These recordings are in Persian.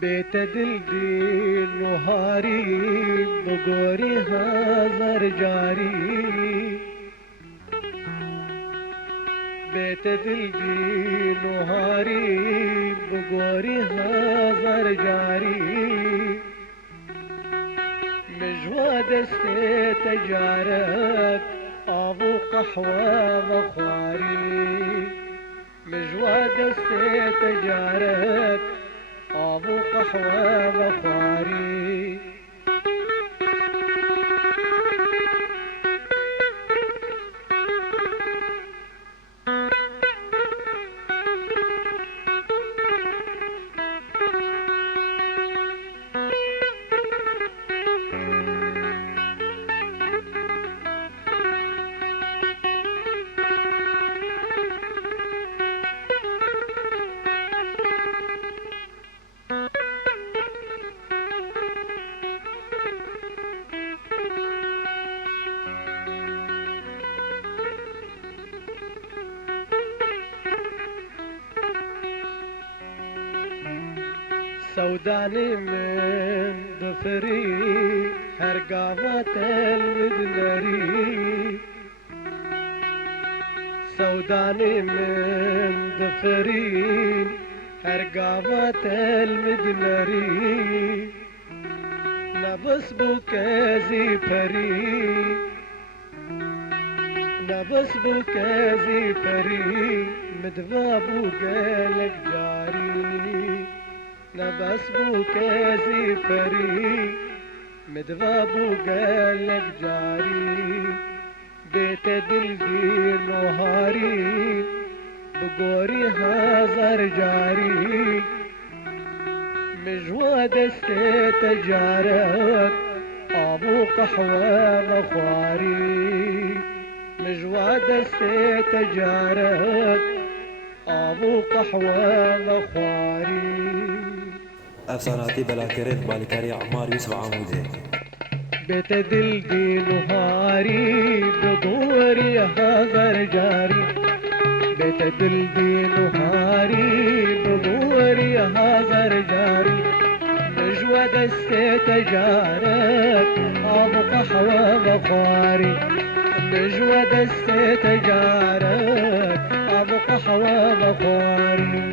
بيت دلدي نهاري بقوري هذر جاري. بيت دلدي نهاري بقوري هذر جاري. مجواد استجارك ابو قحوة بخاري. مجواد استجارك ابو قحوة بخاري. سوداني من ضفري هرقافات المدنري. سوداني من ضفري هرقافات المدنري. نبس بوكازي فري. نبس بوكازي فري مدبابو قالك جاري. نبس بوكازي فري مدبابو قالك جاري. بيت دلدي نهاري بقوري هازر جاري. مجواد استجارك ابو قحوة بخاري. مجواد استجارك ابو قحوة بخاري. افساناتي بلاكرين مالكاري عمار يوسف عمودي. بيت دلدي نهاري بقوري هذر جاري. بيت دلدي نهاري بقوري هذر جاري. مجود استجارك ابو قحوة بخاري. مجود استجارك ابو قحوة بخاري.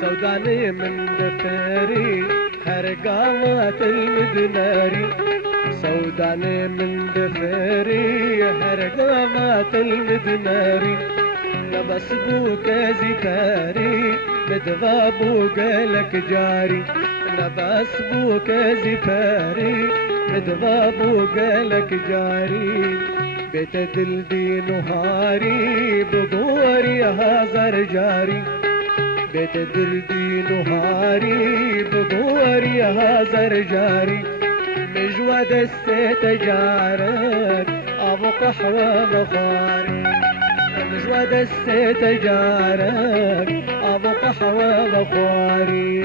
سوداني من دفري هرقامات المدناري. سوداني من دفري هرقامات المدناري. لبس بوكازي فاري مدبابو قالك جاري. لبس بوكازي فاري مدبابو قالك جاري. بيت دلدي نهاري بقوري هازر جاري. بيت دلدي نهاري بقوري هازر جاري. مجود استجارك ابو قحوة بخاري. مجود استجارك ابو قحوة بخاري.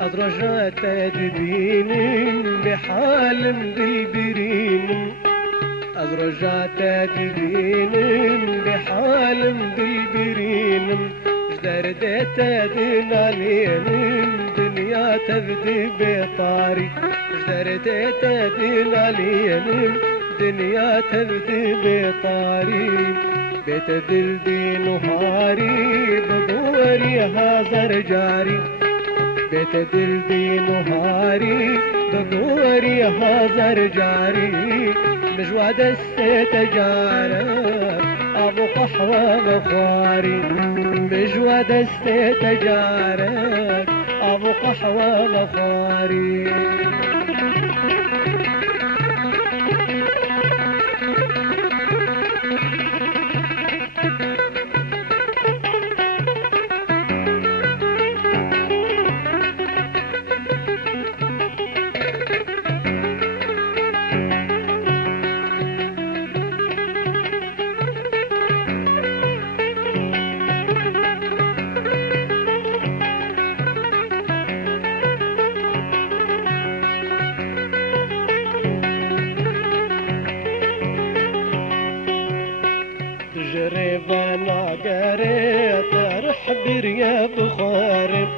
أدرجات دبين بحال دلبرين. أدرجات دبين بحال دلبرين. جدردت دنالين دنيا تبدي بطاري. جدردت دنالين دنيا تبدي بطاري. بيت دلدي نهاري هازر جاري بيت دلدي نهاري دقوري هازر جاري مجواد الستجارة أبو قحوة بخاري مجواد الستجارة أبو قحوة بخاري جريبنا قريت رحب يا بخاري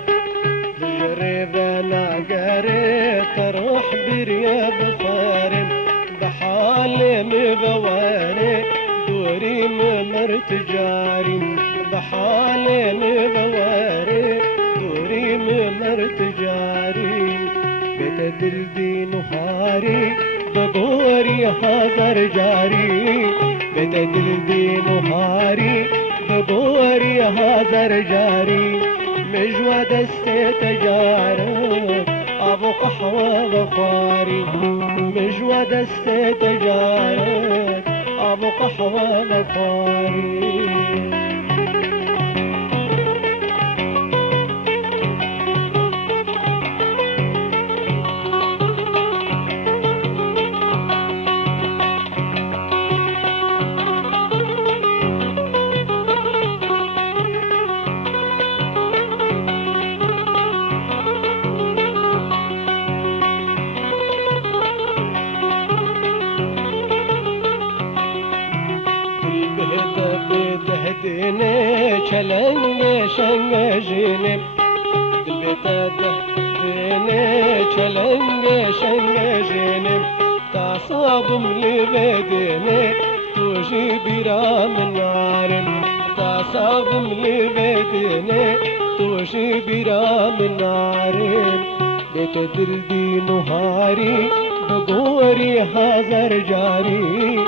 جريبنا قريت رحب يا بخاري بحالي مبواري دوري ممرت جاري بحالي مبواري دوري ممرت جاري بيت دلدي نهاري دقوري هازر جاري بيت دلدي نهاري دقوري هازر جاري مجواد استتجارة أبو قحوة بخاري مجواد استتجارة أبو قحوة بخاري ديني چلنگ شنگ جيني دلبيتا ديني چلنگ شنگ جيني تعصابم لبديني توجي برا من نارم تعصابم لبديني توجي برا من نارم بيت دلدي نهاري بقوري هازر جاري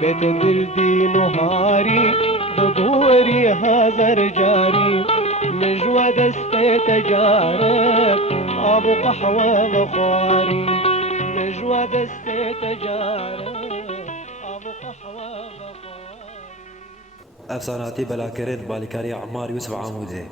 بيت دلدي نهاري بقوري هازر جاري مجواد استتجارة أبو قحوة بخاري مجواد استتجارة أبو قحوة بخاري افساناتی بلاکرین مالکاری عمار یوسف عمودی